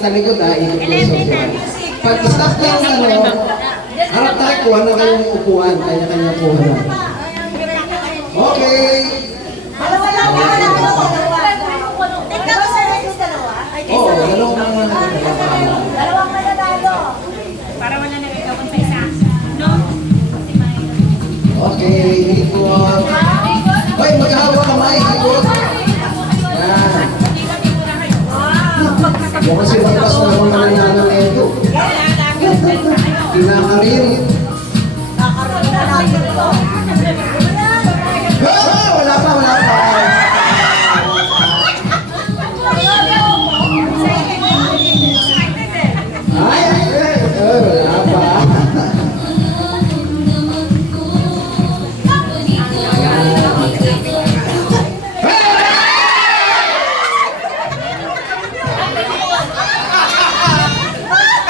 talikod ha, ikot mo sa upuan. Pag stop lang harap tayo, kuha na kayong upuan, kanya-kanya kuha na. Okay. Oo, dalawang mananalo. Para wala na ikawan sa isa. No? Okay, ikot. Hoy, maghahawak kamay, ikot. Yan. Yung kasi magpas na naman mananalo na ito. Kinakarin. Wala pa. Wala pa.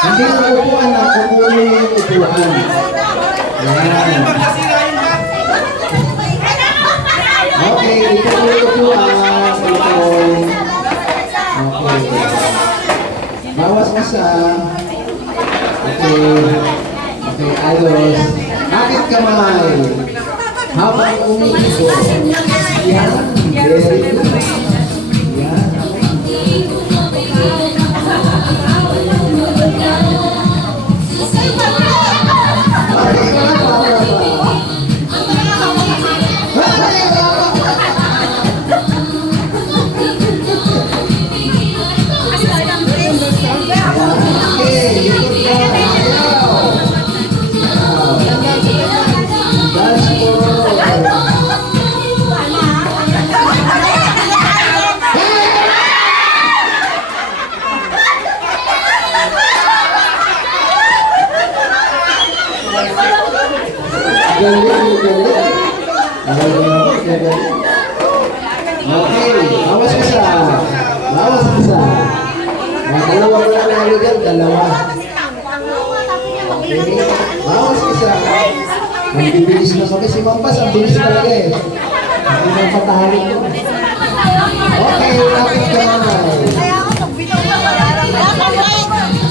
Hindi na upuan na, kukunin yung upuan. Ayan. Okay, ito po yung upuan. Okay. Bawas isa. Okay, ayos. Akit kamay. Habang umiikot. Yan. Very good. Yan. Okay, bawas isa. Dalawa ko lang nalo dyan, dalawa. Okay, bawas isa. Magbibilis na kami si Mampas, ang bilis talaga eh. Hindi nang patahalin ko. Okay, lapit ka naman.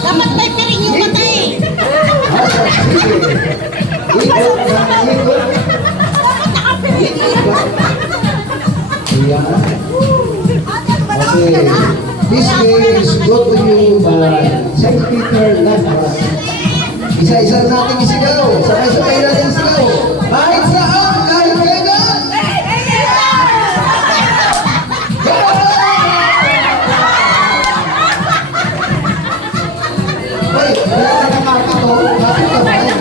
Dapat may piring yung matay. Ikot. Okay. This game is good to you by St. Peter Landmark. Isa-isa natin isigaw. Sabay-sabay natin isigaw. Kahit saan, kahit kailan. Hoy, wala ka na kapito. Kapito ba yan?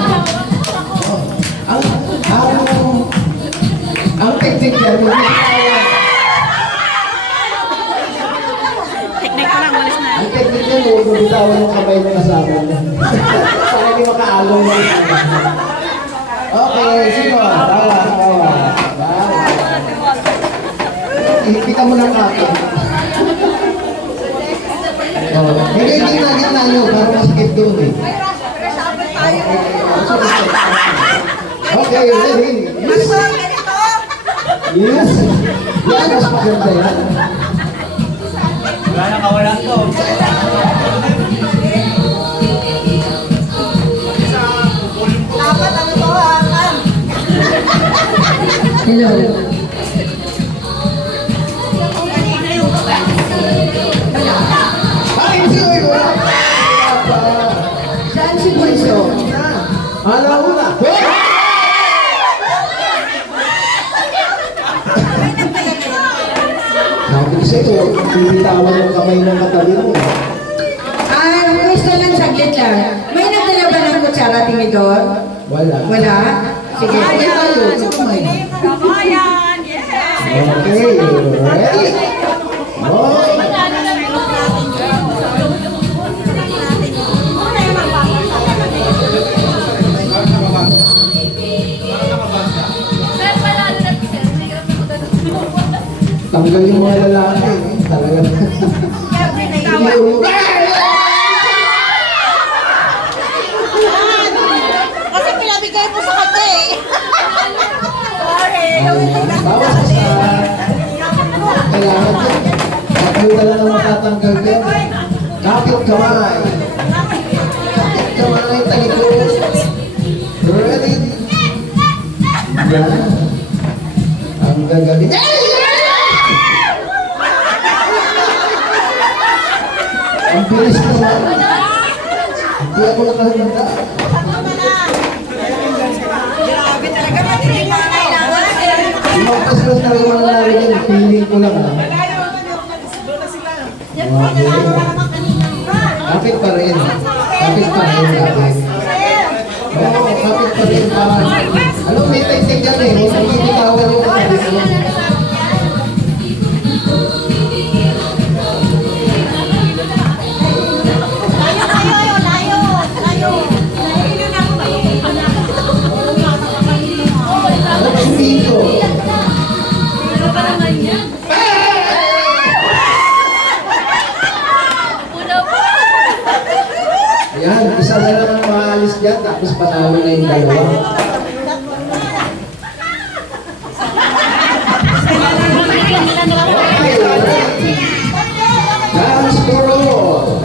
Ang teknik yan. Teknik ko lang, walis na. Ang teknik yan, huwag bitawan ng kamay ng kasama mo. Para hindi makaalong mo. Okay, sino? Bawa. Ihipika mo ng kato. Hindi gitna nyo, para masakit doon eh. Okay, ready? Yes. Yan, mas maganda yan. Wala na kawalan to. Dapat ano to ha? Hello. Ay, hindi ko ito. Saan si Bunso? Alam mo na. Sabi ko sa'yo, binitawan yung kamay ng katabi mo. Gusto lang saglit lang. May nagdala ba ng kutsara, Timidor? Wala. Wala? Sige, Kamay tayo. Sa kamay. Kabayan! Yes! Okay, ready? Oh. Tanggal yung mga lalaki. Talaga. Kasi pinabigay mo sa kanya eh. Sorry. Bawas sa kailangan ko. Pagkita lang ang matatanggal yan. Kapit kamay. Kapit kamay, talikod. Ready? Yan. Ang gagaling. Ang bilis naman. Hindi ako nakahanda. Grabe talaga, matindi pa kailangan. Lumagpas lang talaga mananalo yan. Feeling ko lang. Kapit pa rin. Kapit pa rin. Kapit. Oo, kapit pa rin. Ano, may teknik yan eh. Huwag mong tititawan yung kapit mo. Layo, layo, layo. Ano ba yung dito? Yan, isa na lang ang maalis dyan. Tapos panalo na yung dalawa. Okay, dance for all.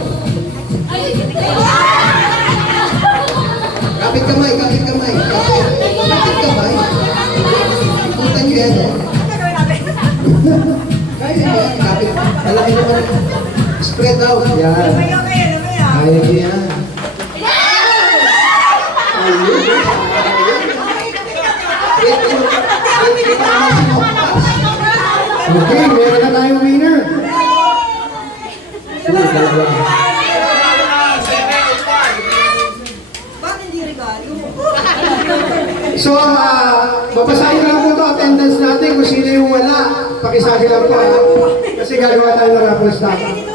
Kapit kamay, kapit kamay. Kapit kamay. Punta nyo yan, oh. Kaya yan, kapit. Malaki naman. Spread out. Yan. Kaya nyo yan. Okay, meron na tayong winner. So, babasahin lang po ito attendance natin kung sino yung wala. Pakisagi lang po. Kasi gagawa tayo ng raffles natin.